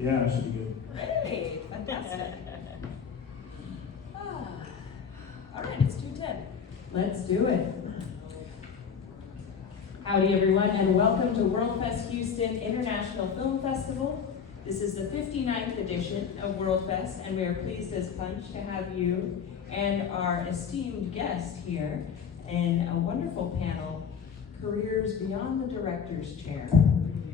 Yeah, it should be good. Great, fantastic. All right, it's 2:10. Let's do it. Howdy everyone, and welcome to Worldfest Houston International Film Festival. This is the 59th edition of Worldfest, and we are pleased as punch to have you and our esteemed guest here in a wonderful panel, Careers Beyond the Director's Chair.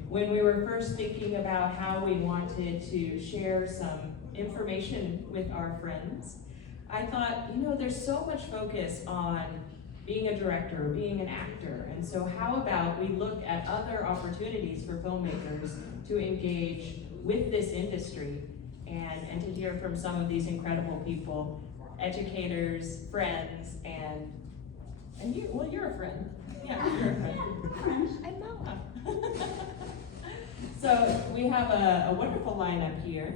When we were first thinking about how we wanted to share some information with our friends, I thought, there's so much focus on being a director, being an actor, and so how about we look at other opportunities for filmmakers to engage with this industry and to hear from some of these incredible people, educators, friends, and you, well, you're a friend. Yeah, you're a friend. I'm Mama. So we have a wonderful lineup here,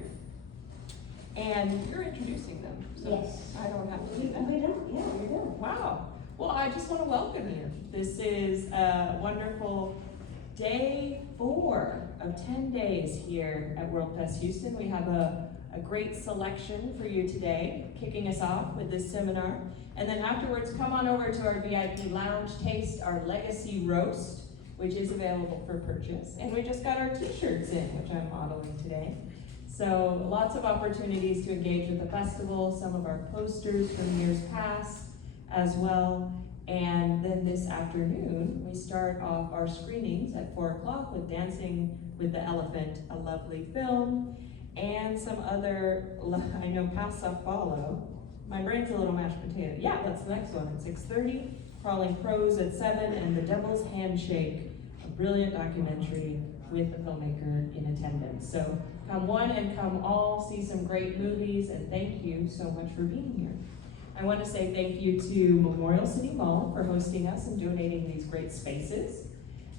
and you're introducing them. So Yes. I don't have to do that. We don't, yeah, we don't. Wow. Well, I just want to welcome you. This is a wonderful day 4 of 10 days here at Worldfest Houston. We have a great selection for you today, kicking us off with this seminar. And then afterwards, come on over to our VIP lounge, taste our Legacy Roast, which is available for purchase. And we just got our t-shirts in, which I'm modeling today. So lots of opportunities to engage with the festival, some of our posters from years past as well. And then this afternoon, we start off our screenings at 4 o'clock with Dancing with the Elephant, a lovely film, and some other, I know pasta follow. My brain's a little mashed potato. Yeah, that's the next one at 6:30. Crawling Crows at 7, and The Devil's Handshake, a brilliant documentary with the filmmaker in attendance. So come one and come all, see some great movies, and thank you so much for being here. I want to say thank you to Memorial City Mall for hosting us and donating these great spaces,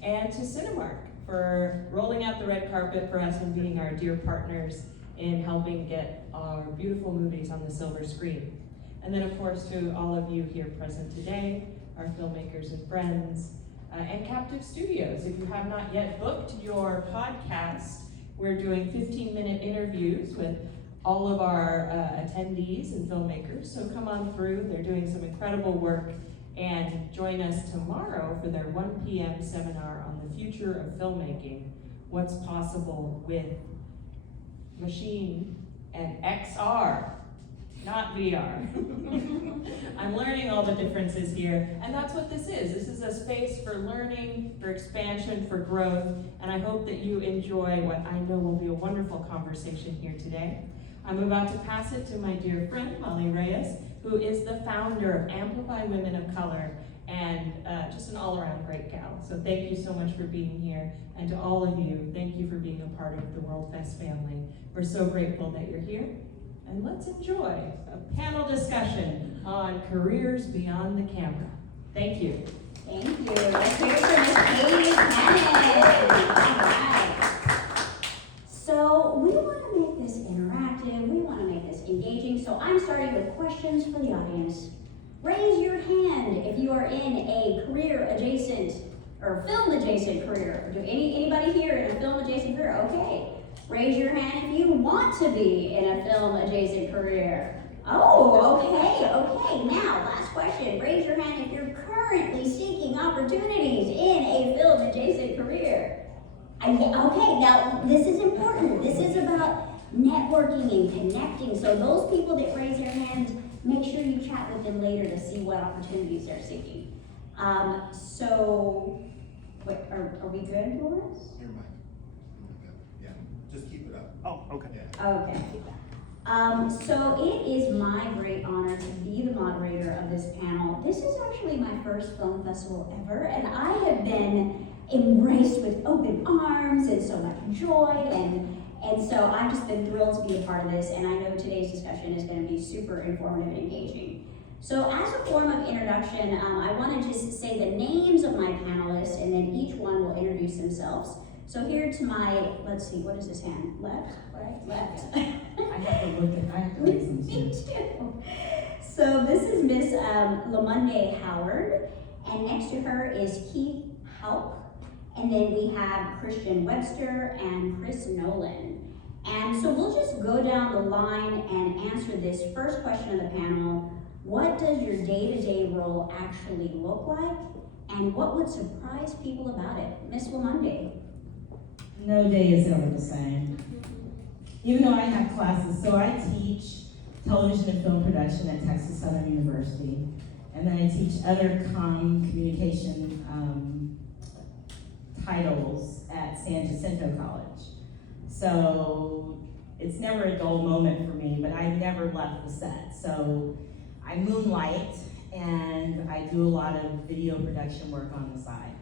and to Cinemark for rolling out the red carpet for us and being our dear partners in helping get our beautiful movies on the silver screen. And then of course to all of you here present today, our filmmakers and friends, and Captive Studios. If you have not yet booked your podcast, we're doing 15-minute interviews with all of our attendees and filmmakers, so come on through. They're doing some incredible work, and join us tomorrow for their 1 p.m. seminar on the future of filmmaking, what's possible with machine and XR, not VR. I'm learning all the differences here, and that's what this is. This is a space for learning, for expansion, for growth, and I hope that you enjoy what I know will be a wonderful conversation here today. I'm about to pass it to my dear friend, Molly Reyes, who is the founder of Amplify Women of Color, and just an all-around great gal. So thank you so much for being here, and to all of you, thank you for being a part of the Worldfest family. We're so grateful that you're here, and let's enjoy a panel discussion on careers beyond the camera. Thank you. Thank you. Let's hear it for Miss Katie Cannon. All right. So we want to make this interactive. We want to make this engaging. So I'm starting with questions for the audience. Raise your hand if you are in a career adjacent or film adjacent career. Do anybody here in a film adjacent career? Okay. Raise your hand if you want to be in a film adjacent career. Oh, okay. Now, last question. Raise your hand if you're currently seeking opportunities in a film adjacent career. Okay, now this is important. This is about networking and connecting. So those people that raise their hands, make sure you chat with them later to see what opportunities they're seeking. Wait, are we good, Doris? Your mic. Yeah, just keep it up. Oh, okay. Yeah. Okay. So it is my great honor to be the moderator of this panel. This is actually my first film festival ever, and I have been embraced with open arms and so much joy, and so I've just been thrilled to be a part of this, and I know today's discussion is going to be super informative and engaging. So as a form of introduction, I want to just say the names of my panelists, and then each one will introduce themselves. So here to my, let's see, what is this hand? Left, right, left. I have to look at, I have to raise them Me too. too. So this is Miss Lamonde Howard, and next to her is Keith Haupt, and then we have Christian Webster and Chris Nolan. And so we'll just go down the line and answer this first question of the panel. What does your day-to-day role actually look like? And what would surprise people about it? Miss Lamonde. No day is ever the same. Even though I have classes, so I teach television and film production at Texas Southern University, and then I teach other communication titles at San Jacinto College. So it's never a dull moment for me, but I never left the set. So I moonlight, and I do a lot of video production work on the side.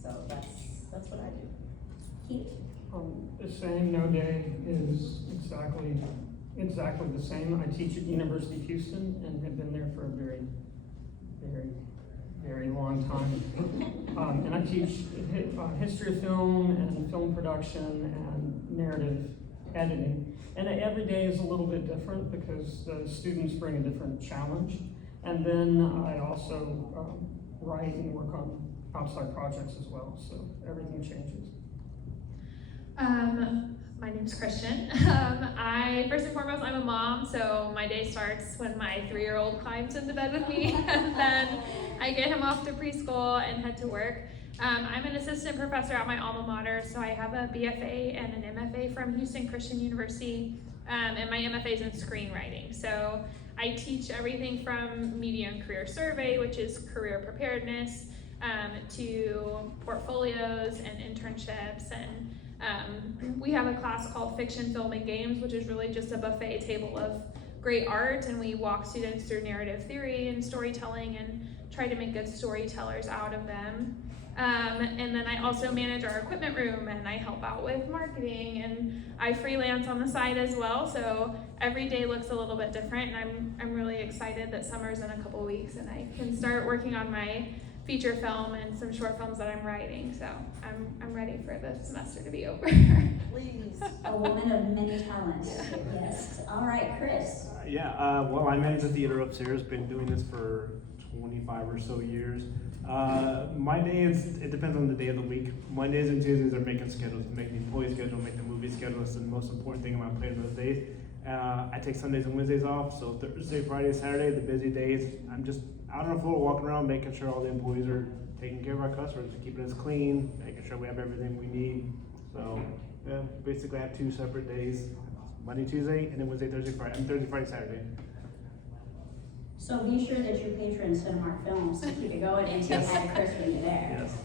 So that's what I do. Keith. The same, no day is exactly the same. I teach at University of Houston and have been there for a very long time. And I teach history of film and film production and narrative editing. And every day is a little bit different because the students bring a different challenge. And then I also write and work on outside projects as well, so everything changes. My name's Christian. First and foremost, I'm a mom, so my day starts when my 3-year-old climbs into bed with me, and then I get him off to preschool and head to work. I'm an assistant professor at my alma mater, so I have a BFA and an MFA from Houston Christian University, and my MFA is in screenwriting. So I teach everything from media and career survey, which is career preparedness, to portfolios and internships, and we have a class called Fiction, Film, and Games, which is really just a buffet table of great art, and we walk students through narrative theory and storytelling and try to make good storytellers out of them. And then I also manage our equipment room, and I help out with marketing, and I freelance on the side as well, so every day looks a little bit different, and I'm really excited that summer's in a couple weeks and I can start working on my feature film and some short films that I'm writing, so I'm ready for the semester to be over. Please. A woman of many talents. Yes. All right, Chris. Well, I manage the theater upstairs, been doing this for 25 or so years. My day it depends on the day of the week. Mondays and Tuesdays are making schedules, to make the employee schedule, make the movie schedule. That's the most important thing on my plate of those days. I take Sundays and Wednesdays off, so Thursday, Friday, Saturday, the busy days, I'm just out on the floor walking around, making sure all the employees are taking care of our customers, keeping us clean, making sure we have everything we need. So basically I have 2 separate days, Monday, Tuesday, and then Wednesday, Thursday, Friday. Thursday, Friday, Saturday. So be sure that you patron Cinemark Films to keep it going and say hi to Chris when you're there. Yes.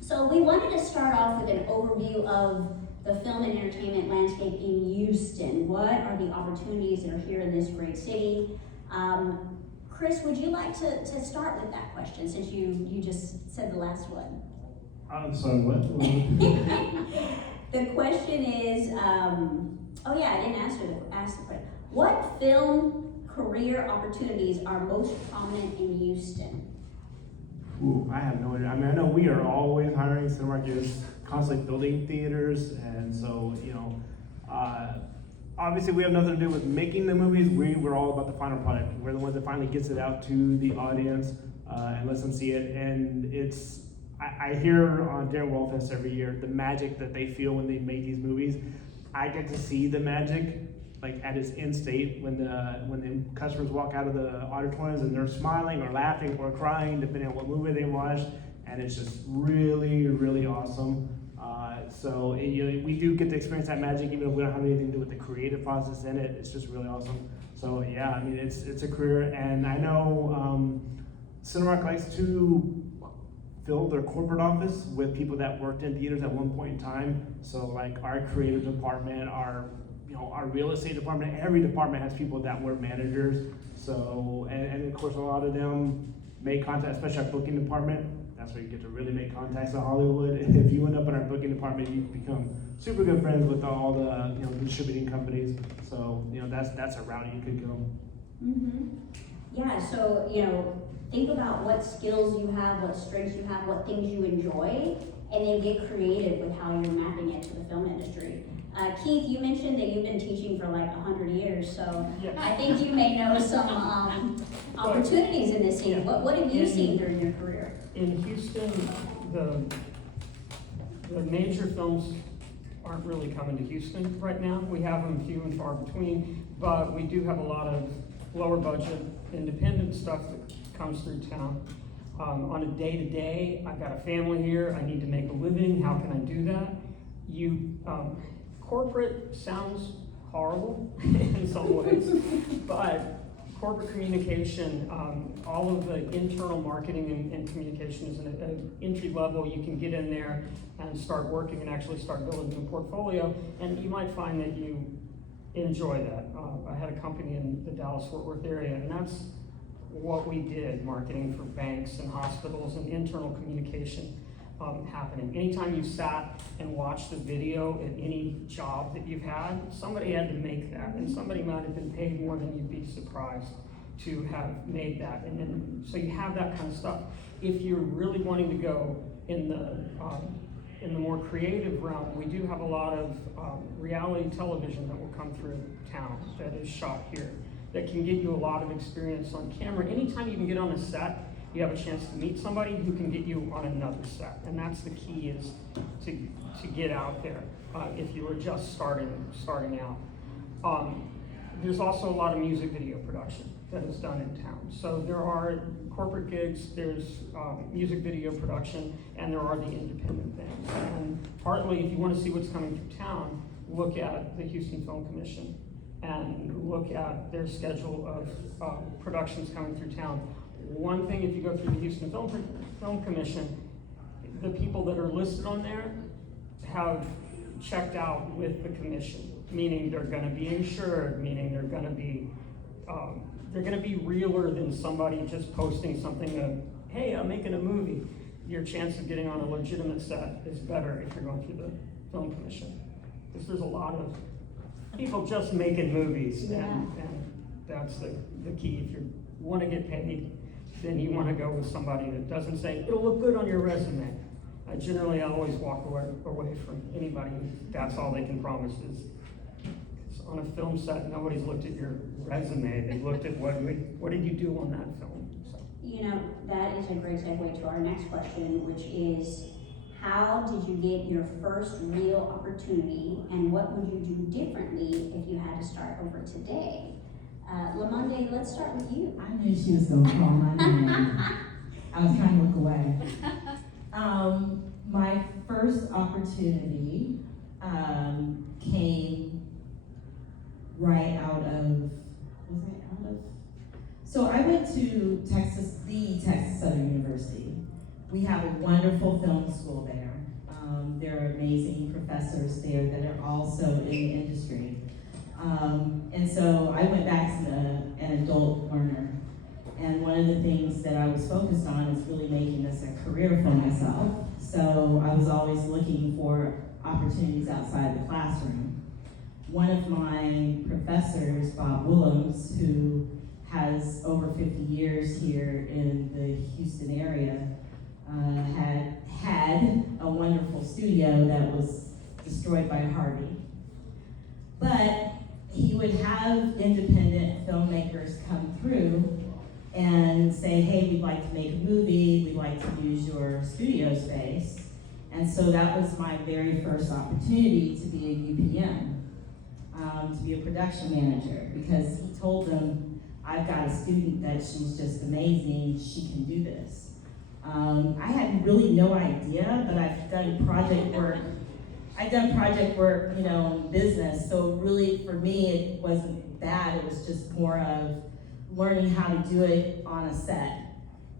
So we wanted to start off with an overview of the film and entertainment landscape in Houston. What are the opportunities that are here in this great city? Chris, would you like to start with that question question since you just said the last one. I'm sorry, what? The question is, oh yeah, I didn't ask the question. What film career opportunities are most prominent in Houston? Ooh, I have no idea. I mean, I know we are always hiring. Cinemark is constantly building theaters, and so, you know, obviously we have nothing to do with making the movies. We're all about the final product. We're the ones that finally gets it out to the audience and lets them see it. And it's, I hear during Worldfest every year the magic that they feel when they make these movies. I get to see the magic like at its end state when the customers walk out of the auditoriums and they're smiling or laughing or crying depending on what movie they watched, and it's just really, really awesome. So we do get to experience that magic even if we don't have anything to do with the creative process in it. It's just really awesome. So yeah, I mean it's a career, and I know Cinemark likes to fill their corporate office with people that worked in theaters at one point in time. So like our creative department, our real estate department, every department has people that were managers. So, and of course a lot of them make contacts, especially our booking department. That's where you get to really make contacts in Hollywood. If you end up in our booking department, you become super good friends with all the distributing companies. So that's a route you could go. Mm-hmm. Yeah, so think about what skills you have, what strengths you have, what things you enjoy, and then get creative with how you're mapping it to the film industry. Keith, you mentioned that you've been teaching for like 100 years, so Yes. I think you may know some opportunities in this scene. Yeah. What have you seen during your career? In Houston, the major films aren't really coming to Houston right now. We have them few and far between, but we do have a lot of lower budget independent stuff that comes through town. On a day-to-day, I've got a family here, I need to make a living, how can I do that? Corporate sounds horrible in some ways, but corporate communication, all of the internal marketing and communication is an entry level. You can get in there and start working and actually start building a portfolio, and you might find that you enjoy that. I had a company in the Dallas-Fort Worth area, and that's what we did, marketing for banks and hospitals and internal communication happening. Anytime you sat and watched a video at any job that you've had, somebody had to make that, and somebody might have been paid more than you'd be surprised to have made that. And then, so you have that kind of stuff. If you're really wanting to go in the more creative realm, we do have a lot of reality television that will come through town that is shot here, that can give you a lot of experience on camera. Anytime you can get on a set, you have a chance to meet somebody who can get you on another set. And that's the key, is to get out there if you were just starting out. There's also a lot of music video production that is done in town. So there are corporate gigs, there's music video production, and there are the independent things. And partly, if you want to see what's coming through town, look at the Houston Film Commission and look at their schedule of productions coming through town. One thing, if you go through the Houston Film Commission, the people that are listed on there have checked out with the commission, meaning they're going to be insured, meaning they're going to be realer than somebody just posting something of, hey, I'm making a movie. Your chance of getting on a legitimate set is better if you're going through the film commission, because there's a lot of people just making movies, and that's the key. If you want to get paid, then you want to go with somebody that doesn't say, it'll look good on your resume. I always walk away from anybody who that's all they can promise is. On a film set, nobody's looked at your resume. They looked at what did you do on that film. So. You know, that is a great segue to our next question, which is, how did you get your first real opportunity, and what would you do differently if you had to start over today? Lamonde, let's start with you. I knew she was going to call my name. I was trying to look away. My first opportunity came right out of, so I went to the Texas Southern University. We have a wonderful film school there. There are amazing professors there that are also in the industry. And so I went back as an adult learner. And one of the things that I was focused on is really making this a career for myself. So I was always looking for opportunities outside the classroom. One of my professors, Bob Willems, who has over 50 years here in the Houston area, had a wonderful studio that was destroyed by Harvey. But he would have independent filmmakers come through and say, hey, we'd like to make a movie, we'd like to use your studio space. And so that was my very first opportunity to be a UPM, to be a production manager, because he told them, I've got a student that she's just amazing, she can do this. I had really no idea, but I've done project work. In business, so really for me it wasn't bad, it was just more of learning how to do it on a set.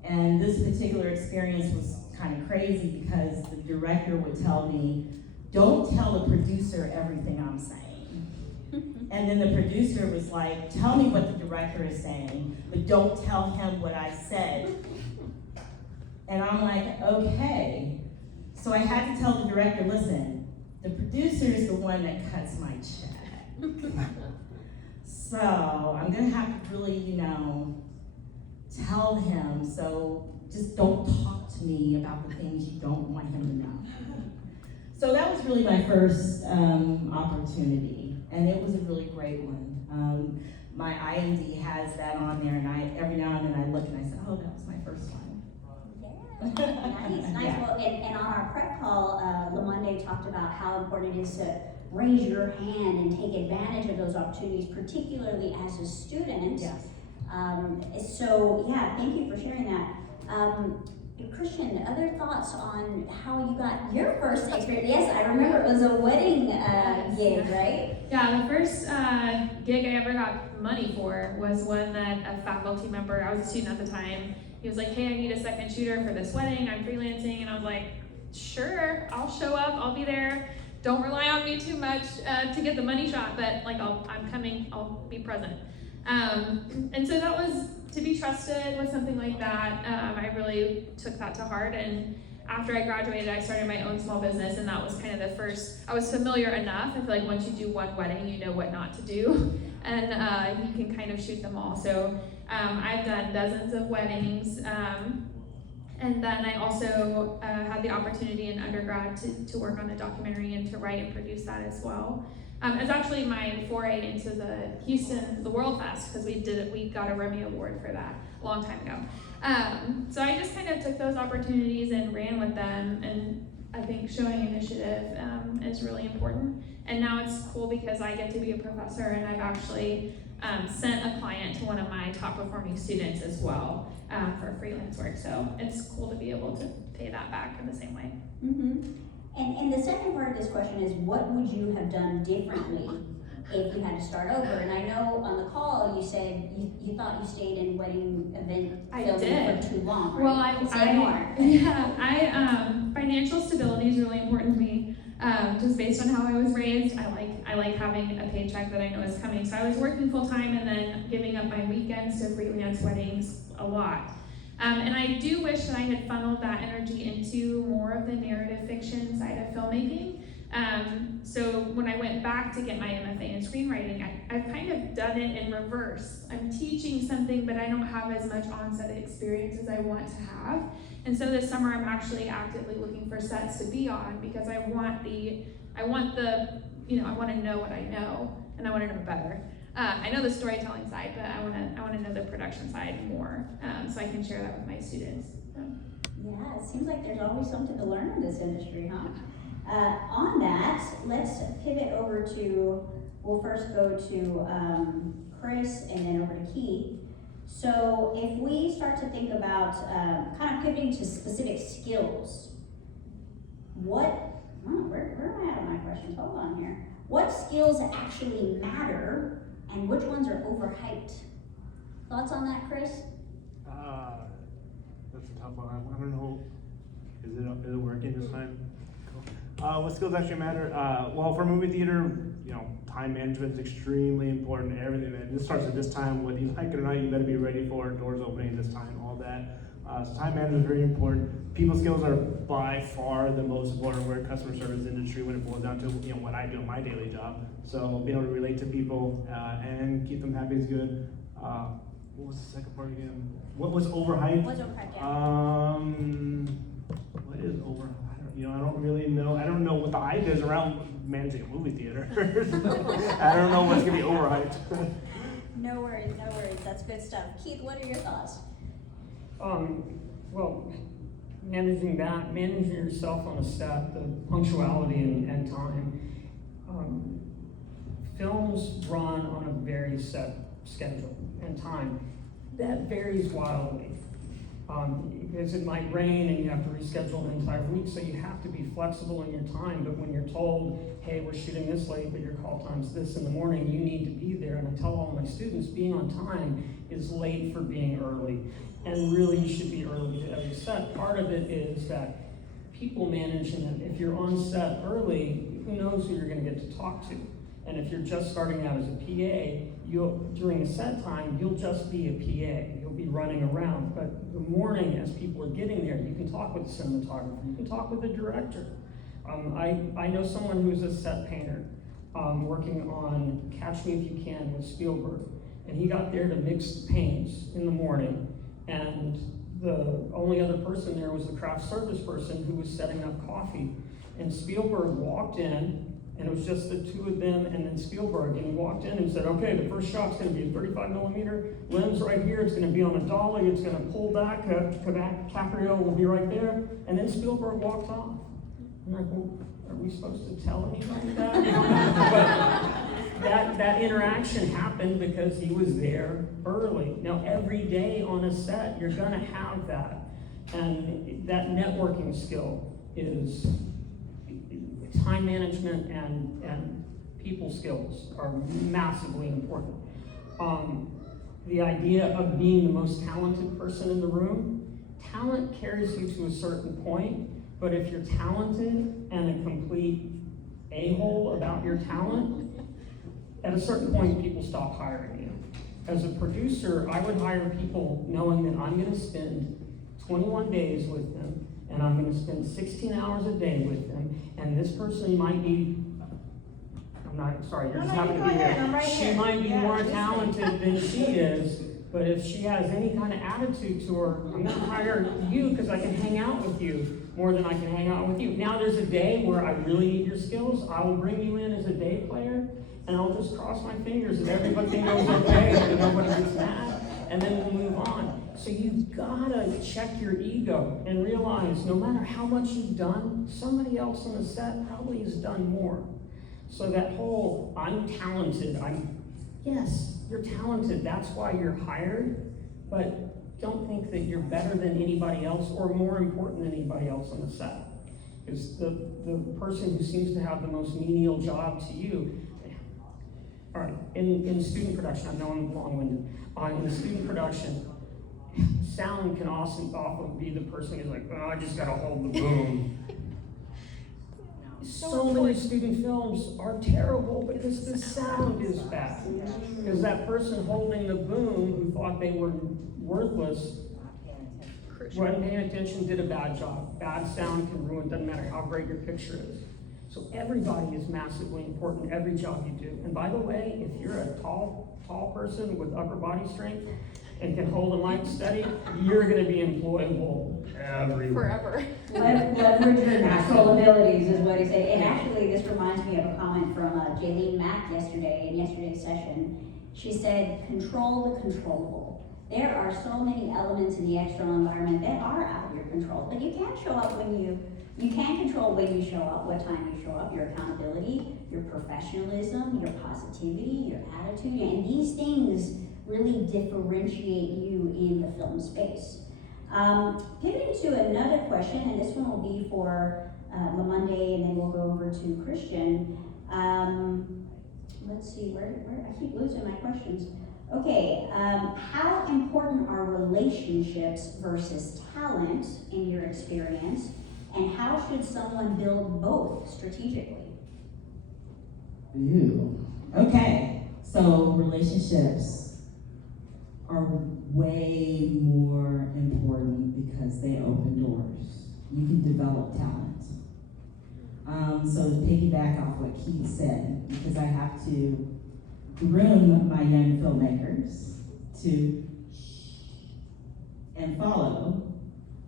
And this particular experience was kind of crazy because the director would tell me, don't tell the producer everything I'm saying. And then the producer was like, tell me what the director is saying, but don't tell him what I said. And I'm like, okay. So I had to tell the director, listen, the producer is the one that cuts my check. So I'm gonna have to really, tell him, so just don't talk to me about the things you don't want him to know. So that was really my first opportunity, and it was a really great one. My IMD has that on there, and every now and then I look and I say, oh, that was my first one. Yeah. Nice. Yeah. Well, and on our prep call, Lamonde talked about how important it is to raise your hand and take advantage of those opportunities, particularly as a student. Yes. So yeah, thank you for sharing that. Christian, other thoughts on how you got your first experience? Yes, I remember it was a wedding gig, right? Yeah, the first gig I ever got money for was one that a faculty member, I was a student at the time, he was like, hey, I need a second shooter for this wedding, I'm freelancing, and I was like, sure, I'll show up, I'll be there. Don't rely on me too much to get the money shot, but like I'm coming, I'll be present. And so that was, to be trusted with something like that, I really took that to heart. And after I graduated, I started my own small business, and that was kind of the first, I was familiar enough. I feel like once you do one wedding, you know what not to do, and you can kind of shoot them all. So I've done dozens of weddings, and then I also had the opportunity in undergrad to work on a documentary and to write and produce that as well. It's actually my foray into the Worldfest, because we got a Remmy Award for that a long time ago. So I just kind of took those opportunities and ran with them, and I think showing initiative is really important. And now it's cool because I get to be a professor, and I've actually sent a client to one of my top performing students as well for freelance work. So it's cool to be able to pay that back in the same way. Mm-hmm. And the second part of this question is, what would you have done differently if you had to start over? And I know on the call you said you thought you stayed in wedding event I filming did. for too long, right? Well, Say more. Financial stability is really important to me. Just based on how I was raised, I like having a paycheck that I know is coming. So I was working full time and then giving up my weekends to freelance weddings a lot. And I do wish that I had funneled that energy into more of the narrative fiction side of filmmaking. So when I went back to get my MFA in screenwriting, I've kind of done it in reverse. I'm teaching something, but I don't have as much on-set experience as I want to have. And so this summer I'm actually actively looking for sets to be on, because I want to know what I know, and I want to know better. I know the storytelling side, but I want to know the production side more, so I can share that with my students. Yeah, it seems like there's always something to learn in this industry, huh? On that, let's pivot over to, we'll first go to Chris and then over to Keith. So if we start to think about kind of pivoting to specific skills, where am I at on my questions? Hold on here. What skills actually matter and which ones are overhyped? Thoughts on that, Chris? That's a tough one. I don't know. Is it working this time? Cool. What skills actually matter? Well, for movie theater, time management is extremely important. Everything that this starts at this time, whether you like it or not, you better be ready for it. Doors opening this time, all that. So time management is very important. People skills are by far the most important. We're a customer service industry when it boils down to what I do in my daily job. So being able to relate to people and keep them happy is good. What was the second part again? What was overhyped? What's overhyped? Yeah. What is overhyped? I don't really know. I don't know what the hype is around managing a movie theater. I don't know what's gonna be overhyped. No worries. That's good stuff. Keith, what are your thoughts? Well, managing yourself on a set, the punctuality and time. Films run on a very set schedule and time. That varies wildly. Because it might rain and you have to reschedule an entire week, so you have to be flexible in your time. But when you're told, hey, we're shooting this late, but your call time's this in the morning, you need to be there. And I tell all my students, being on time is late for being early. And really, you should be early to every set. Part of it is that people management. If you're on set early, who knows who you're going to get to talk to? And if you're just starting out as a PA, during the set time, you'll just be a PA. You'll be running around. But the morning, as people are getting there, you can talk with the cinematographer. You can talk with the director. I know someone who's a set painter working on Catch Me If You Can with Spielberg. And he got there to mix the paints in the morning. And the only other person there was the craft service person who was setting up coffee. And Spielberg walked in And it was just the two of them and then Spielberg. And he walked in and said, okay, the first shot's gonna be a 35 millimeter lens right here. It's gonna be on a dolly. It's gonna pull back. Caprio will be right there. And then Spielberg walked off. I'm like, well, are we supposed to tell anybody that? But that interaction happened because he was there early. Now, every day on a set, you're gonna have that. And that networking skill is time management and people skills are massively important. The idea of being the most talented person in the room, talent carries you to a certain point, but if you're talented and a complete a-hole about your talent, at a certain point people stop hiring you. As a producer, I would hire people knowing that I'm gonna spend 21 days with them, and I'm gonna spend 16 hours a day with them, and this person might be, I'm not, sorry, you're just happen to be here. She might be more talented than she is, but if she has any kind of attitude to her, I'm gonna hire you because I can hang out with you more than I can hang out with you. Now there's a day where I really need your skills, I will bring you in as a day player, and I'll just cross my fingers that everybody goes okay and nobody gets mad, and then we'll move on. So you've gotta check your ego and realize no matter how much you've done, somebody else on the set probably has done more. So that whole, I'm talented, yes, you're talented, that's why you're hired, but don't think that you're better than anybody else or more important than anybody else on the set. Because the person who seems to have the most menial job to you, all right, in student production, I know I'm long-winded, in student production, sound can often be the person who's like, oh, I just gotta hold the boom. So many student films are terrible because the sound is bad. Because that person holding the boom who thought they were worthless wasn't paying attention, did a bad job. Bad sound can ruin, doesn't matter how great your picture is. So everybody is massively important, every job you do. And by the way, if you're a tall person with upper body strength and can hold a mic steady, you're gonna be employable everywhere. Forever. Leverage your natural abilities is what he said. And actually, this reminds me of a comment from Jaylene Mack yesterday in yesterday's session. She said, control the controllable. There are so many elements in the external environment that are out of your control, but you can't show up you can control when you show up, what time you show up, your accountability, your professionalism, your positivity, your attitude, and these things really differentiate you in the film space. Pivoting to another question, and this one will be for LaMonday, and then we'll go over to Christian. Let's see, where I keep losing my questions. Okay, how important are relationships versus talent in your experience, and how should someone build both strategically? Ooh, okay. So relationships are way more important because they open doors. You can develop talent. So to piggyback off what Keith said, because I have to groom my young filmmakers to and follow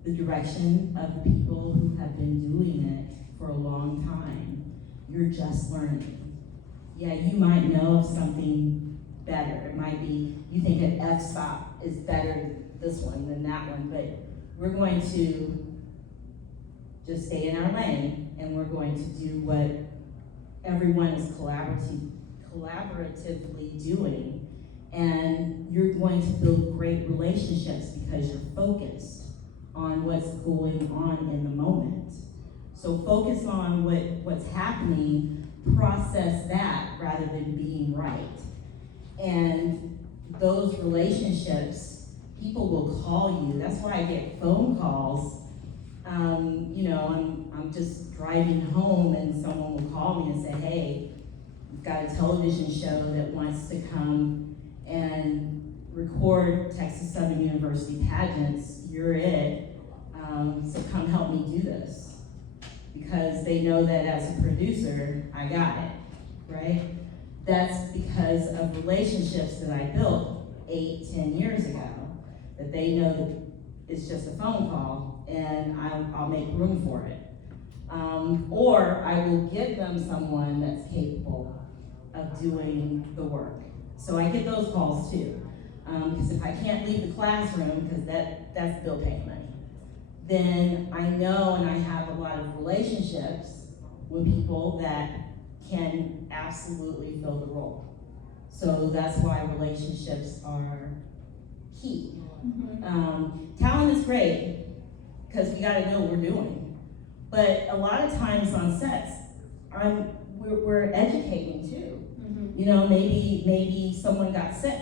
the direction of the people who have been doing it for a long time. You're just learning. Yeah, you might know of something better. It might be, you think an f-stop is better this one than that one, but we're going to just stay in our lane, and we're going to do what everyone is collaboratively doing, and you're going to build great relationships because you're focused on what's going on in the moment. So focus on what's happening, process that rather than being right. And those relationships, people will call you. That's why I get phone calls. I'm just driving home and someone will call me and say, hey, we've got a television show that wants to come and record Texas Southern University pageants. You're it. So come help me do this. Because they know that as a producer, I got it, right? That's because of relationships that I built 8-10 years ago, that they know that it's just a phone call and I'll make room for it. Or I will give them someone that's capable of doing the work. So I get those calls too. Because if I can't leave the classroom, because that's bill paying money, then I know and I have a lot of relationships with people that can absolutely fill the role. So that's why relationships are key. Talent is great, because we gotta know what we're doing. But a lot of times on sets, we're educating too. You know, maybe someone got sick,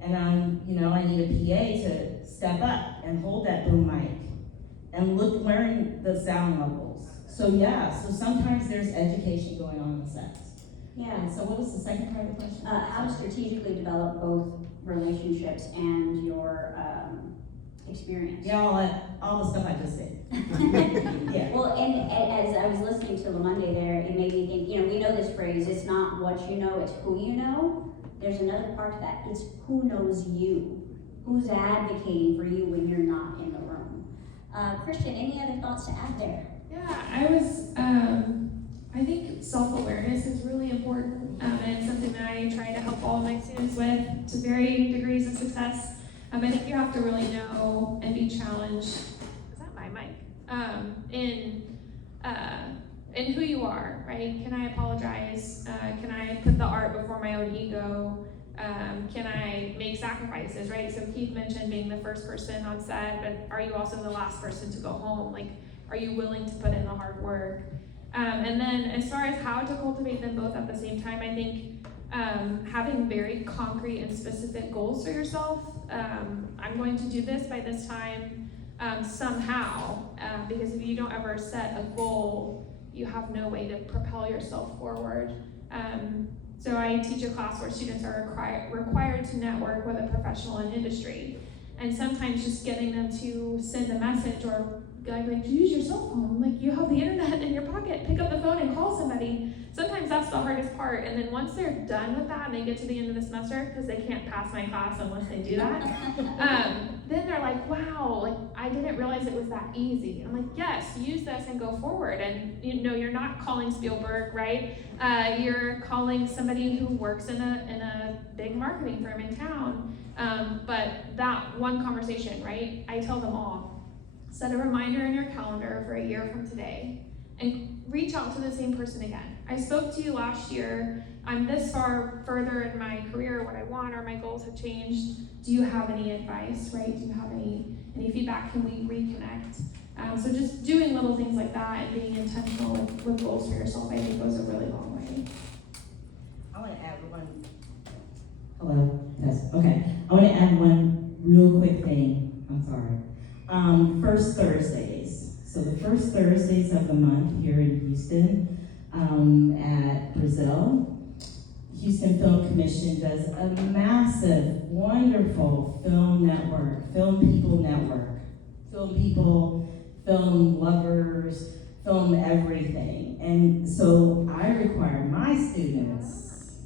and I need a PA to step up and hold that boom mic and learn the sound levels. So sometimes there's education going on the sets. Yeah. And so what was the second part of the question? How to strategically develop both relationships and your experience. Yeah, all the stuff I just said. Yeah. Well, and as I was listening to LaMonday there, it made me think, we know this phrase, it's not what you know, it's who you know. There's another part to that, it's who knows you. Who's advocating for you when you're not in the room. Christian, any other thoughts to add there? Yeah, I think self-awareness is really important, and it's something that I try to help all of my students with to varying degrees of success. I think you have to really know and be challenged, is that my mic? In who you are, right? Can I apologize? Can I put the art before my own ego? Can I make sacrifices, right? So Keith mentioned being the first person on set, but are you also the last person to go home? Like, are you willing to put in the hard work? And then as far as how to cultivate them both at the same time, I think having very concrete and specific goals for yourself. I'm going to do this by this time somehow, because if you don't ever set a goal, you have no way to propel yourself forward. So I teach a class where students are required to network with a professional in industry. And sometimes just getting them to send a message or like use your cell phone, like you have the internet in your pocket, pick up the phone and call somebody. Sometimes that's the hardest part. And then once they're done with that and they get to the end of the semester, because they can't pass my class unless they do that, then they're like, wow, like I didn't realize it was that easy. I'm like, yes, use this and go forward. And you're not calling Spielberg, right? You're calling somebody who works in a big marketing firm in town. But that one conversation, right? I tell them all, set a reminder in your calendar for a year from today and reach out to the same person again. I spoke to you last year. I'm this far further in my career, what I want or my goals have changed. Do you have any advice, right? Do you have any feedback? Can we reconnect? So just doing little things like that and being intentional with goals for yourself, I think goes a really long way. I want to add one. Hello, yes, okay. I want to add one real quick thing. I'm sorry. First Thursdays. So the first Thursdays of the month here in Houston at Brazil, Houston Film Commission does a massive, wonderful film network, film people network. Film people, film lovers, film everything. And so I require my students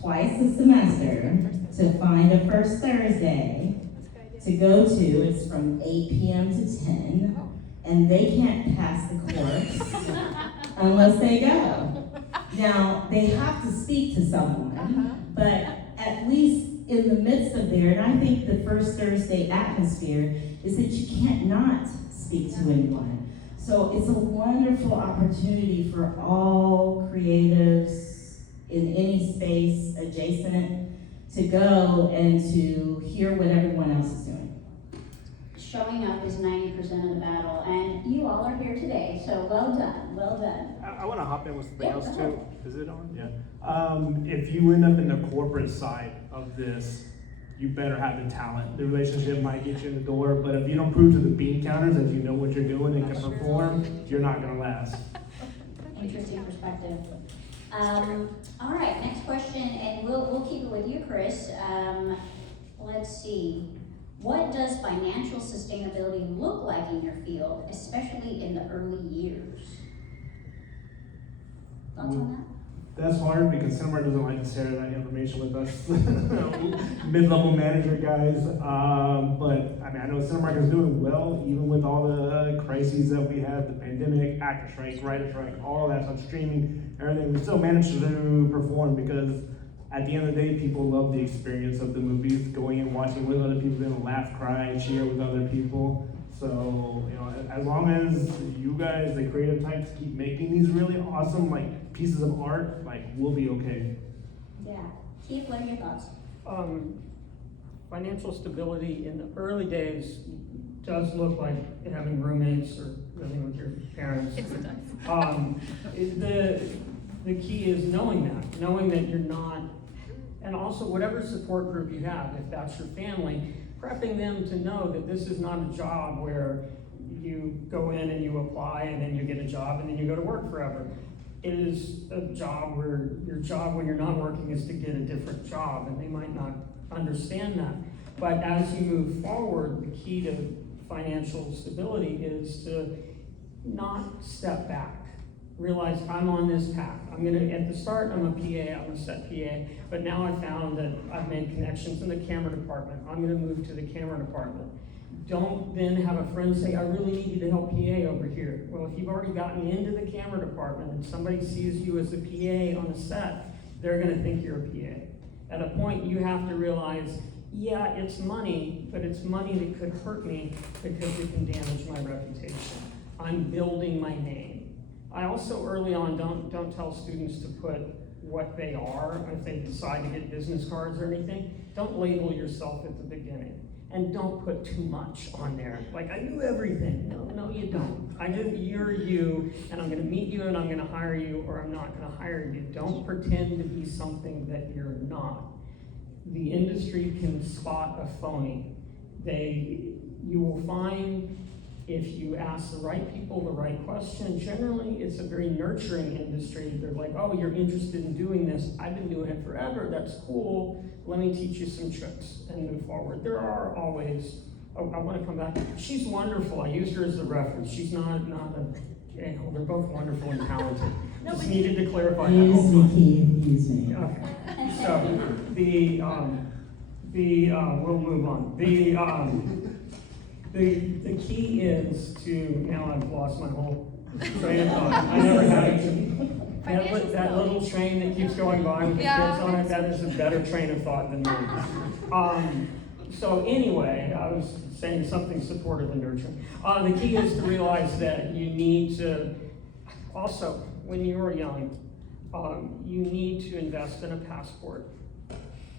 twice a semester to find a first Thursday to go to. It's from 8 p.m. to 10, and they can't pass the course unless they go. Now, they have to speak to someone, but at least in the midst of there, and I think the first Thursday atmosphere is that you can't not speak to anyone. So it's a wonderful opportunity for all creatives in any space adjacent to go and to hear what everyone else is doing. Showing up is 90% of the battle, and you all are here today, so well done, well done. I want to hop in with something Yeah, else go too. ahead. Is it on? Yeah. If you end up in the corporate side of this, you better have the talent. The relationship might get you in the door, but if you don't prove to the bean counters that you know what you're doing and can perform, you're not going to last. Interesting perspective. All right, next question, and we'll keep it with you, Chris. Let's see. What does financial sustainability look like in your field, especially in the early years? Thoughts on That's hard because Cinemark doesn't like to share that information with us, mid-level manager guys. But I mean, I know Cinemark is doing well, even with all the crises that we have, the pandemic, actor strike, writer strike, all that stuff, streaming, everything. We still manage to perform because at the end of the day, people love the experience of the movies, going and watching with other people, then laugh, cry, cheer with other people. So, you know, as long as you guys, the creative types, keep making these really awesome, like, pieces of art, like, we'll be okay. Yeah. Keith, what are your thoughts? Financial stability in the early days does look like having roommates or living with your parents. Yes, it does. The key is knowing that you're not, and also whatever support group you have, if that's your family, prepping them to know that this is not a job where you go in and you apply and then you get a job and then you go to work forever. It is a job where your job when you're not working is to get a different job, and they might not understand that. But as you move forward, the key to financial stability is to not step back. Realize I'm on this path. At the start, I'm a PA, I'm a set PA, but now I've found that I've made connections in the camera department. I'm gonna move to the camera department. Don't then have a friend say, I really need you to help PA over here. Well, if you've already gotten into the camera department and somebody sees you as a PA on a set, they're gonna think you're a PA. At a point, you have to realize, yeah, it's money, but it's money that could hurt me because it can damage my reputation. I'm building my name. I also early on don't tell students to put what they are if they decide to get business cards or anything. Don't label yourself at the beginning, and don't put too much on there. Like, I knew everything. No, you don't. You're you, and I'm gonna meet you and I'm gonna hire you, or I'm not gonna hire you. Don't pretend to be something that you're not. The industry can spot a phony. You will find, if you ask the right people the right question, generally it's a very nurturing industry. They're like, oh, you're interested in doing this. I've been doing it forever. That's cool. Let me teach you some tricks and move forward. There are always, I want to come back. She's wonderful. I used her as a reference. She's not a, they're both wonderful and talented. Just needed to clarify that whole time. Okay. So we'll move on. The key is to, now I've lost my whole train of thought. I never had it. That little train that keeps going by with the kids on it, that is a better train of thought than me. So anyway, I was saying something supportive and nurturing. The key is to realize that you need to, also, when you're young, you need to invest in a passport.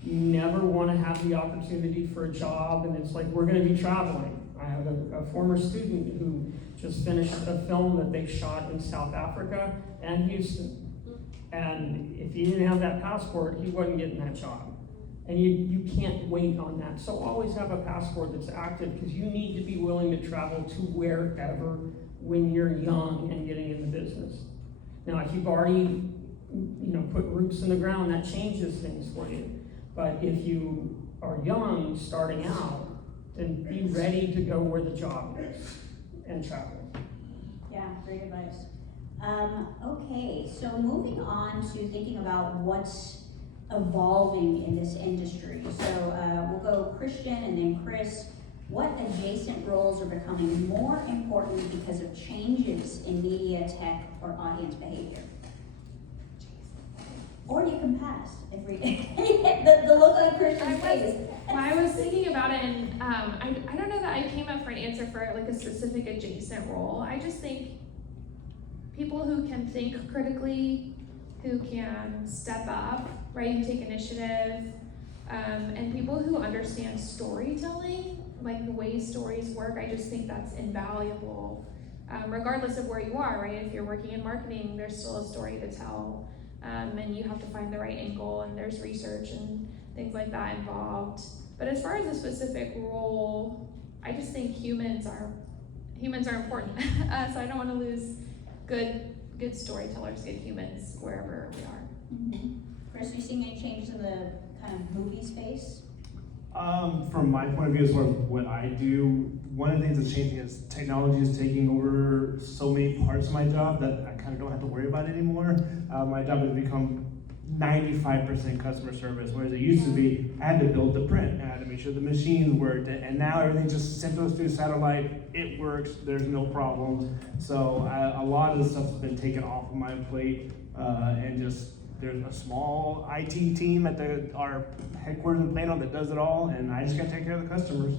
You never want to have the opportunity for a job and it's like, we're going to be traveling. I have a former student who just finished a film that they shot in South Africa and Houston. And if he didn't have that passport, he wasn't getting that job. And you can't wait on that. So always have a passport that's active, because you need to be willing to travel to wherever when you're young and getting in the business. Now, if you've already put roots in the ground, that changes things for you. But if you are young, starting out, then be ready to go where the job is and travel. Yeah, great advice. Okay, so moving on to thinking about what's evolving in this industry. So we'll go Christian and then Chris. What adjacent roles are becoming more important because of changes in media, tech, or audience behavior? Or you can pass if we the look on Christian's face. Well, I was thinking about it, and I don't know that I came up for an answer for like a specific adjacent role. I just think people who can think critically, who can step up, right, and take initiative, and people who understand storytelling, like the way stories work. I just think that's invaluable, regardless of where you are, right? If you're working in marketing, there's still a story to tell. And you have to find the right angle, and there's research and things like that involved. But as far as a specific role, I just think humans are important. So I don't want to lose good storytellers, good humans, wherever we are. Mm-hmm. Chris, are you seeing any changes in the kind of movie space? From my point of view, as far as what I do, one of the things that's changing is technology is taking over so many parts of my job that I kind of don't have to worry about it anymore. My job has become 95% customer service, whereas it used to be, I had to build the print, I had to make sure the machines worked, and now everything's just sent to us through satellite, it works, there's no problems. So a lot of the stuff's been taken off of my plate, and just, there's a small IT team at our headquarters in Plano that does it all, and I just gotta take care of the customers.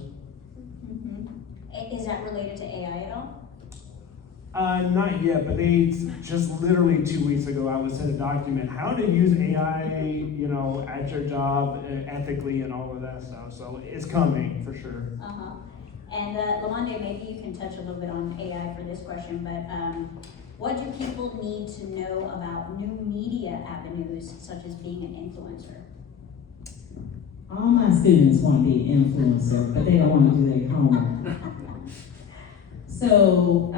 Is that related to AI at all? Not yet, but they just literally 2 weeks ago, I was sent a document, how to use AI, you know, at your job ethically and all of that stuff. So it's coming for sure. Uh-huh. And Lamande, maybe you can touch a little bit on AI for this question, but what do people need to know about new media avenues, such as being an influencer? All my students want to be an influencer, but they don't want to do their homework. So,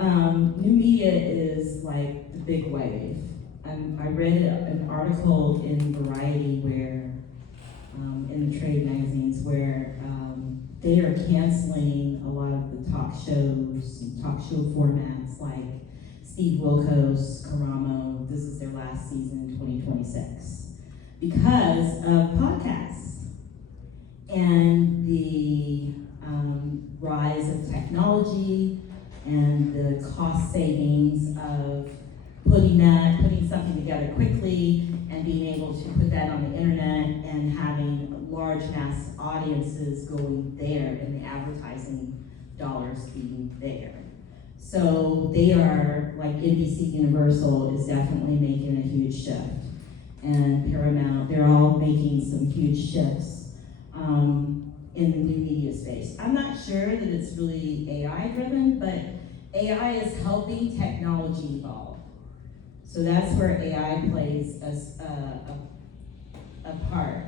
new media is like the big wave. I read an article in Variety where, in the trade magazines, where they are canceling a lot of the talk shows and talk show formats like Steve Wilkos, Karamo. This is their last season in 2026 because of podcasts and the rise of technology and the cost savings of putting something together quickly and being able to put that on the internet and having large mass audiences going there and the advertising dollars being there. So they are, like NBC Universal is definitely making a huge shift. And Paramount, they're all making some huge shifts in the new media space. I'm not sure that it's really AI driven, but AI is helping technology evolve. So that's where AI plays a part.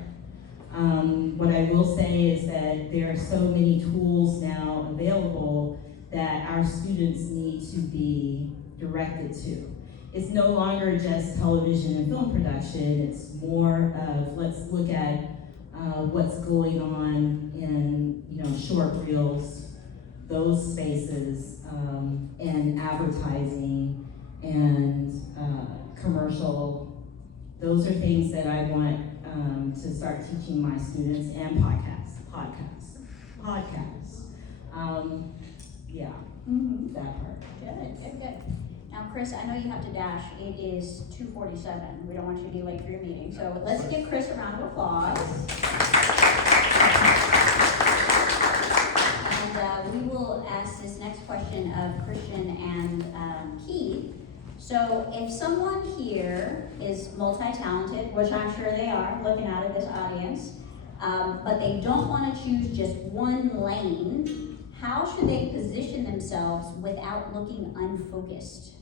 What I will say is that there are so many tools now available that our students need to be directed to. It's no longer just television and film production, it's more of let's look at what's going on in short reels, those spaces, and advertising and commercial. Those are things that I want to start teaching my students, and podcasts. Yeah, that part. Good. Now, Chris, I know you have to dash. It is 2:47. We don't want you to be late for your meeting. So let's give Chris a round of applause. And we will ask this next question of Christian and Keith. So if someone here is multi-talented, which I'm sure they are, looking out at this audience, but they don't want to choose just one lane, how should they position themselves without looking unfocused?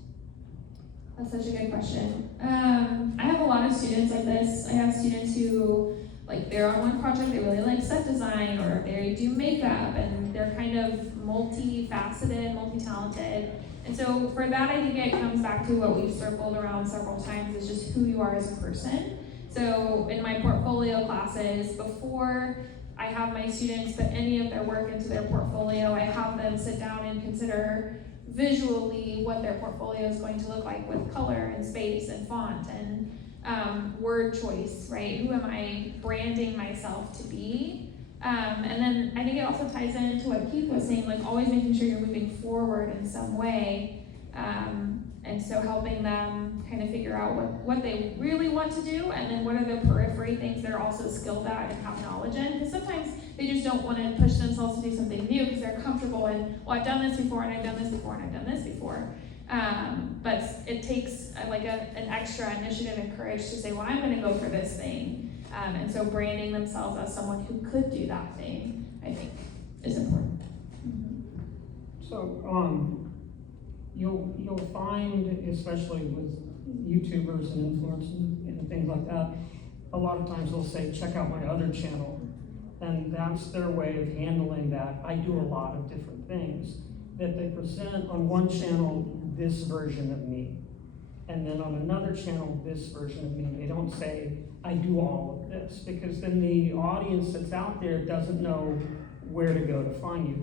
That's such a good question. I have a lot of students like this. I have students who, like, they're on one project, they really like set design, or they do makeup, and they're kind of multifaceted, multi-talented. And so for that, I think it comes back to what we've circled around several times, is just who you are as a person. So in my portfolio classes, before I have my students put any of their work into their portfolio, I have them sit down and consider visually what their portfolio is going to look like with color and space and font and word choice, right? Who am I branding myself to be? And then I think it also ties into what Keith was saying, like always making sure you're moving forward in some way. And so helping them kind of figure out what they really want to do, and then what are the periphery things they're also skilled at and have knowledge in. Because sometimes they just don't want to push themselves to do something new because they're comfortable in, well, I've done this before, and I've done this before, and I've done this before. But it takes an extra initiative and courage to say, well, I'm going to go for this thing. And so branding themselves as someone who could do that thing, I think, is important. So, you'll find, especially with YouTubers and influencers and things like that, a lot of times they'll say, check out my other channel. And that's their way of handling that. I do a lot of different things. That they present on one channel this version of me. And then on another channel, this version of me. They don't say, I do all of this, because then the audience that's out there doesn't know where to go to find you.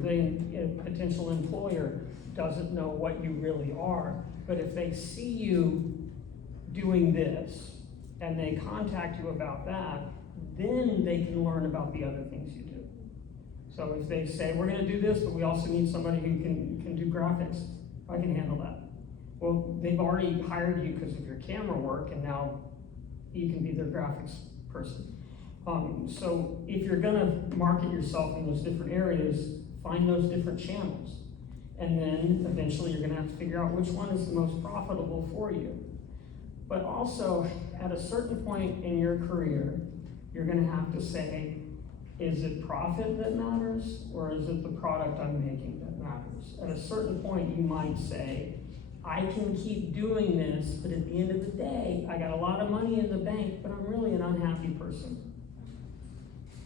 A potential employer doesn't know what you really are. But if they see you doing this, and they contact you about that, then they can learn about the other things you do. So if they say, we're gonna do this, but we also need somebody who can do graphics, I can handle that. Well, they've already hired you because of your camera work, and now you can be their graphics person. So if you're gonna market yourself in those different areas, find those different channels. And then eventually you're gonna have to figure out which one is the most profitable for you. But also, at a certain point in your career, you're gonna have to say, is it profit that matters, or is it the product I'm making that matters? At a certain point, you might say, I can keep doing this, but at the end of the day, I got a lot of money in the bank, but I'm really an unhappy person.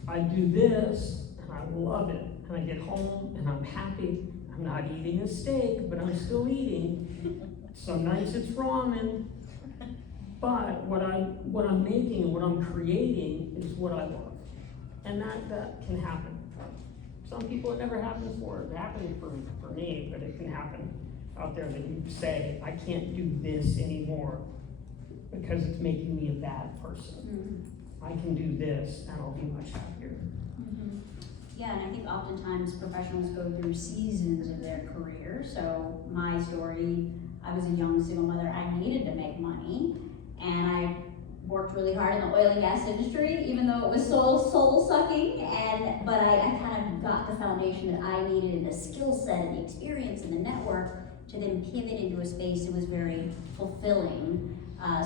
I do this, and I love it, and I get home, and I'm happy. I'm not eating a steak, but I'm still eating. Some nights it's ramen, but what I'm making and what I'm creating is what I love. And that can happen. Some people it never happens for. It happened for me, but it can happen out there that you say, I can't do this anymore because it's making me a bad person. I can do this and I'll be much happier. Yeah, and I think oftentimes professionals go through seasons of their career. So my story, I was a young single mother. I needed to make money, and I worked really hard in the oil and gas industry, even though it was soul-sucking. But I kind of got the foundation that I needed, and the skill set and the experience and the network to then pivot into a space that was very fulfilling.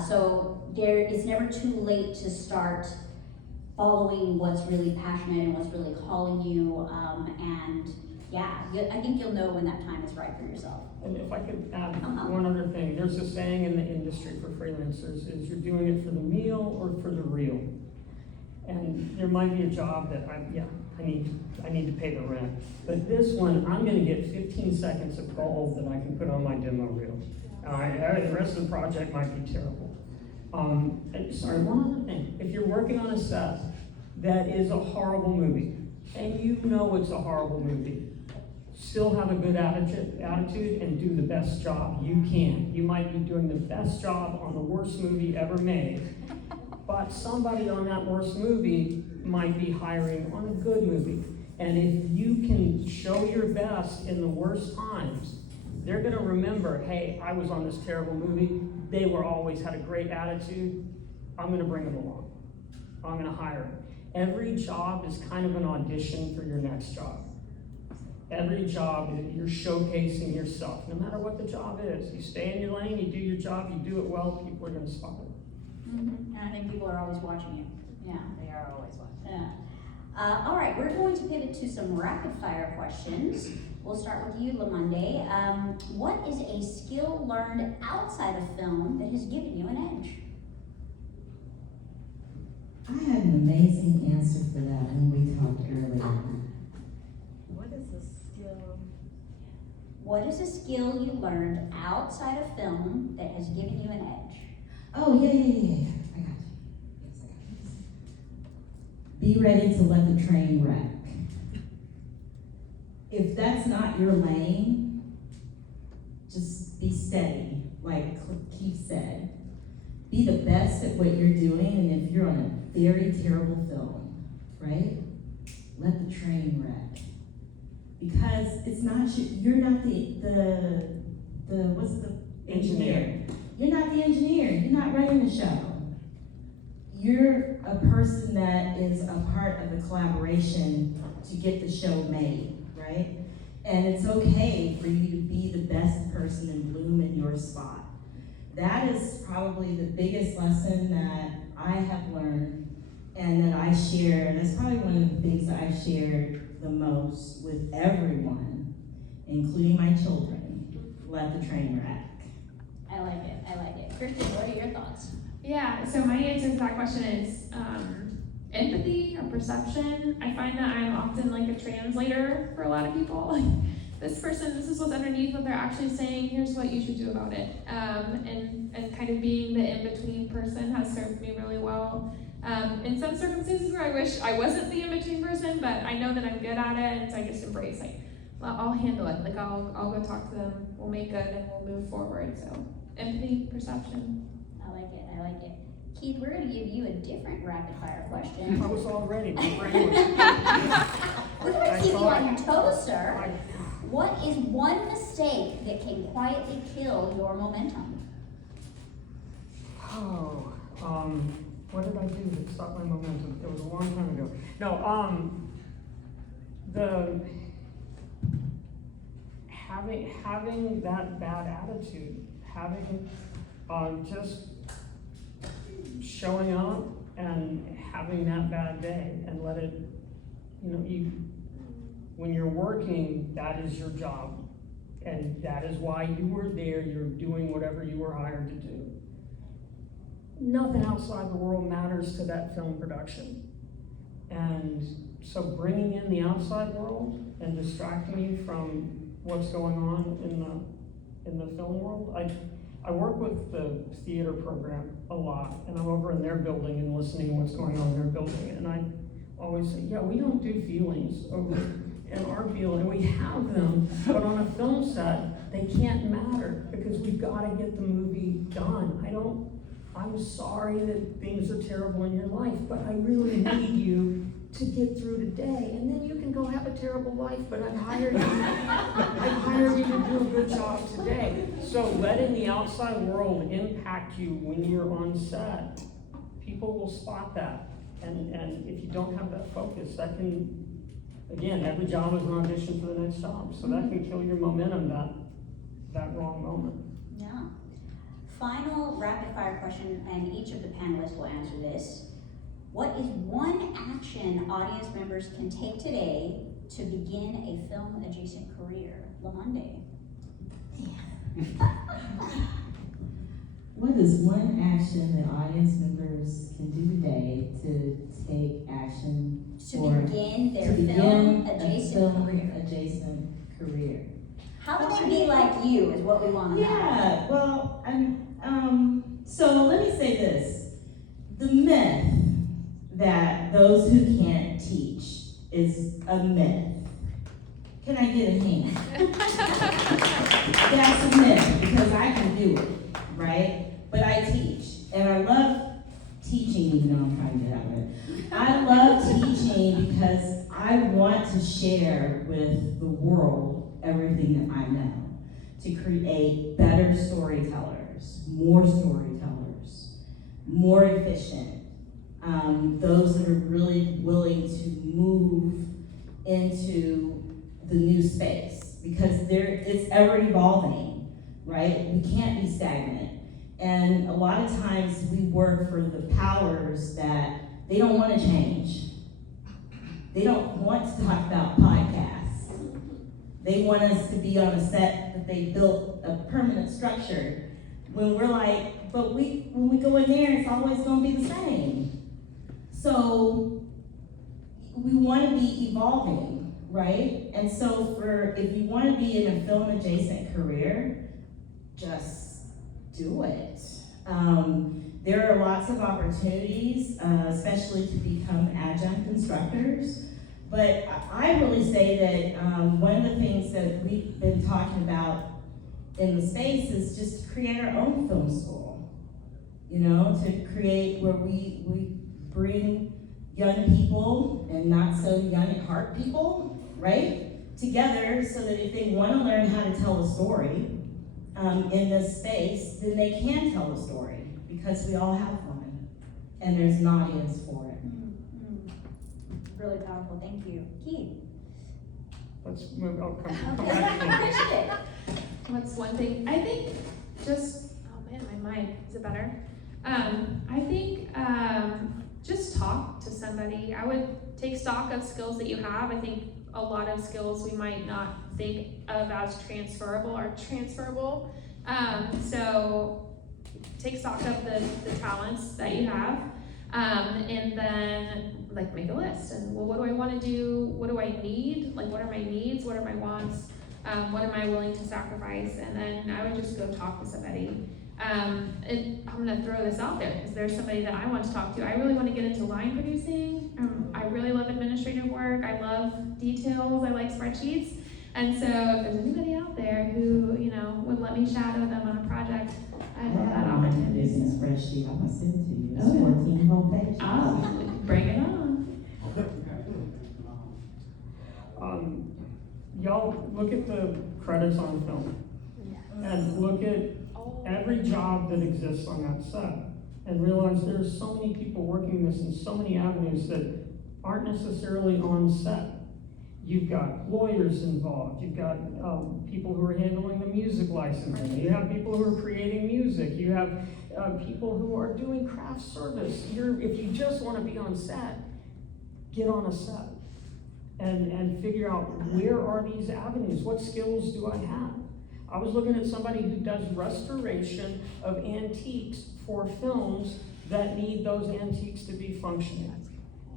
So it's never too late to start following what's really passionate and what's really calling you, and yeah, I think you'll know when that time is right for yourself. And if I could add one other thing, there's a saying in the industry for freelancers is you're doing it for the meal or for the real. And there might be a job that I need to pay the rent. But this one, I'm gonna get 15 seconds of gold that I can put on my demo reel. The rest of the project might be terrible. Sorry, one other thing. If you're working on a set that is a horrible movie, and you know it's a horrible movie, still have a good attitude and do the best job you can. You might be doing the best job on the worst movie ever made, but somebody on that worst movie might be hiring on a good movie. And if you can show your best in the worst times, they're gonna remember, hey, I was on this terrible movie. They always had a great attitude. I'm gonna bring them along. I'm gonna hire them. Every job is kind of an audition for your next job. Every job, you're showcasing yourself, no matter what the job is. You stay in your lane, you do your job, you do it well, people are gonna spot it. And I think people are always watching you. Yeah. They are always watching. Yeah. All right, we're going to pivot to some rapid fire questions. We'll start with you, LaMonde. What is a skill learned outside of film that has given you an edge? I had an amazing answer for that when we talked earlier. What is a skill? What is a skill you learned outside of film that has given you an edge? Oh, yeah. I got you. Yes, I got this. Be ready to let the train wreck. If that's not your lane, just be steady, like Keith said. Be the best at what you're doing, and if you're on a very terrible film, right? Let the train wreck. Because it's not you're not the what's the engineer? You're not the engineer. You're not running the show. You're a person that is a part of the collaboration to get the show made, right? And it's okay for you to be the best person and bloom in your spot. That is probably the biggest lesson that I have learned and that I share. That's probably one of the things that I shared the most with everyone, including my children. Let the train wreck. I like it. Kristen, what are your thoughts? Yeah, so my answer to that question is empathy or perception. I find that I'm often like a translator for a lot of people. this person, this is what's underneath what they're actually saying, here's what you should do about it. And kind of being the in-between person has served me really well. In some circumstances where I wish I wasn't the in-between person, but I know that I'm good at it, and so I just embrace, like, well, I'll handle it. Like, I'll go talk to them, we'll make good, and we'll move forward. So, empathy, perception. I like it, I like it. Keith, we're gonna give you a different rapid fire question. I was all ready. We're gonna keep you on your toes, sir. What is one mistake that can quietly kill your momentum? Oh, what did I do to stop my momentum? It was a long time ago. No, having that bad attitude, having, just showing up and having that bad day and let it, when you're working, that is your job. And that is why you were there, you're doing whatever you were hired to do. Nothing outside the world matters to that film production. And so bringing in the outside world and distracting you from what's going on in the film world, I work with the theater program a lot, and I'm over in their building and listening to what's going on in their building, and I always say, yeah, we don't do feelings over in our field, and we have them, but on a film set, they can't matter, because we've gotta get the movie done. I'm sorry that things are terrible in your life, but I really need you to get through today, and then you can go have a terrible life, but I've hired you to do a good job today. So letting the outside world impact you when you're on set, people will spot that. And if you don't have that focus, that can, again, every job is an audition for the next job. So that can kill your momentum, that wrong moment. Yeah. Final rapid fire question, and each of the panelists will answer this. What is one action audience members can take today to begin a film adjacent career? Lamande. What is one action that audience members can do today to take action To begin their film adjacent career. How would they be like you is what we want to know. Yeah, well, so let me say this. The myth that those who can't teach is a myth. Can I get a hand? That's a myth, because I can do it, right? But I teach, and I love teaching, even though I'm trying to get out of it. I love teaching because I want to share with the world everything that I know, to create better storytellers, more efficient, those that are really willing to move into the new space, because it's ever evolving, right? We can't be stagnant. And a lot of times we work for the powers that they don't want to change. They don't want to talk about podcasts. They want us to be on a set that they built a permanent structure, when we're like, but when we go in there, it's always going to be the same. So we want to be evolving, right? And so if you want to be in a film adjacent career, just do it. There are lots of opportunities, especially to become adjunct instructors. But I really say that one of the things that we've been talking about in the space is just to create our own film school. To create where we bring young people and not so young at heart people, right, together, so that if they want to learn how to tell a story in this space, then they can tell a story, because we all have one, and there's an audience for it. Really powerful, thank you. Keith. Let's move, come back. What's one thing? I think just, oh man, my mind, is it better? I think just talk to somebody. I would take stock of skills that you have. I think a lot of skills we might not think of as transferable are transferable. So take stock of the talents that you have, and then make a list. And well, what do I want to do? What do I need? What are my needs? What are my wants? What am I willing to sacrifice? And then I would just go talk to somebody. And I'm gonna throw this out there because there's somebody that I want to talk to. I really want to get into line producing. I really love administrative work. I love details. I like spreadsheets. And so if there's anybody out there who, you know, would let me shadow them on a project, I'd love that opportunity. It's in a spreadsheet, I'm gonna send it to you, it's Okay. 14 whole pages. Oh, bring it on. Y'all look at the credits on film and look at every job that exists on that set and realize there's so many people working this in so many avenues that aren't necessarily on set. You've got lawyers involved, you've got people who are handling the music licensing, you have people who are creating music, you have people who are doing craft service. If you just want to be on set, get on a set and figure out where are these avenues, what skills do I have? I was looking at somebody who does restoration of antiques for films that need those antiques to be functioning.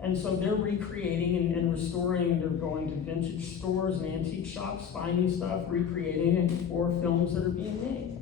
And so they're recreating and restoring, they're going to vintage stores and antique shops, finding stuff, recreating it for films that are being made.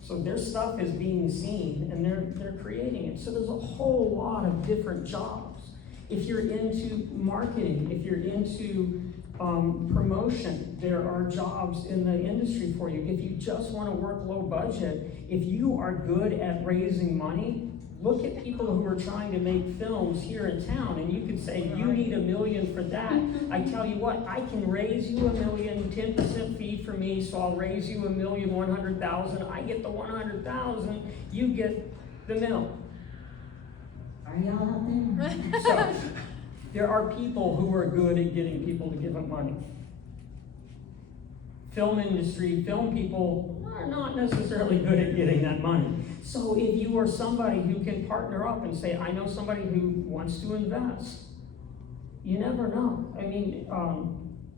So their stuff is being seen and they're creating it. So there's a whole lot of different jobs. If you're into marketing, if you're into promotion, there are jobs in the industry for you. If you just want to work low budget, if you are good at raising money, look at people who are trying to make films here in town, and you could say, you need $1 million for that. I tell you what, I can raise you $1 million, 10% fee for me, so I'll raise you $1,100,000. I get the 100,000, you get the mill. Are y'all out there? So, there are people who are good at getting people to give up money. Film industry, film people are not necessarily good at getting that money. So if you are somebody who can partner up and say, I know somebody who wants to invest, you never know. I mean,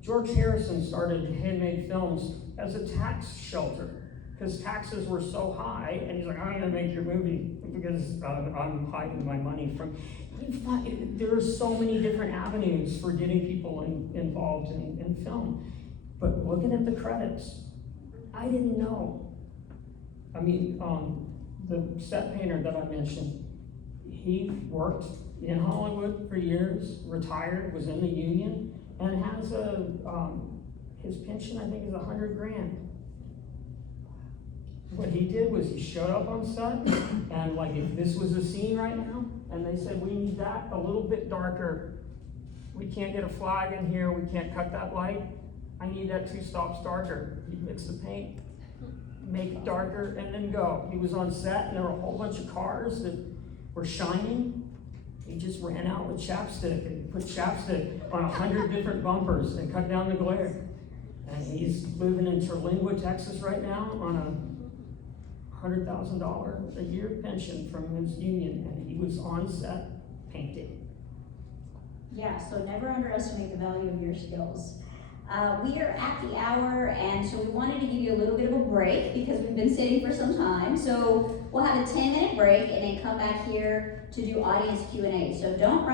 George Harrison started Handmade Films as a tax shelter because taxes were so high, and he's like, I'm gonna make your movie because I'm hiding my money from. There are so many different avenues for getting people involved in film. But looking at the credits, I didn't know. I mean, the set painter that I mentioned, he worked in Hollywood for years, retired, was in the union, and has his pension, I think, is $100,000. What he did was he showed up on set, and like if this was a scene right now, and they said, we need that a little bit darker. We can't get a flag in here, we can't cut that light. I need that 2 stops darker. He'd mix the paint, make it darker, and then go. He was on set, and there were a whole bunch of cars that were shining. He just ran out with chapstick and put chapstick on 100 different bumpers and cut down the glare. And he's living in Terlingua, Texas right now on a $100,000 a year pension from his union, and he was on set painting. Yeah, so never underestimate the value of your skills. We are at the hour, and so we wanted to give you a little bit of a break because we've been sitting for some time. So we'll have a 10-minute break and then come back here to do audience Q&A. So don't run.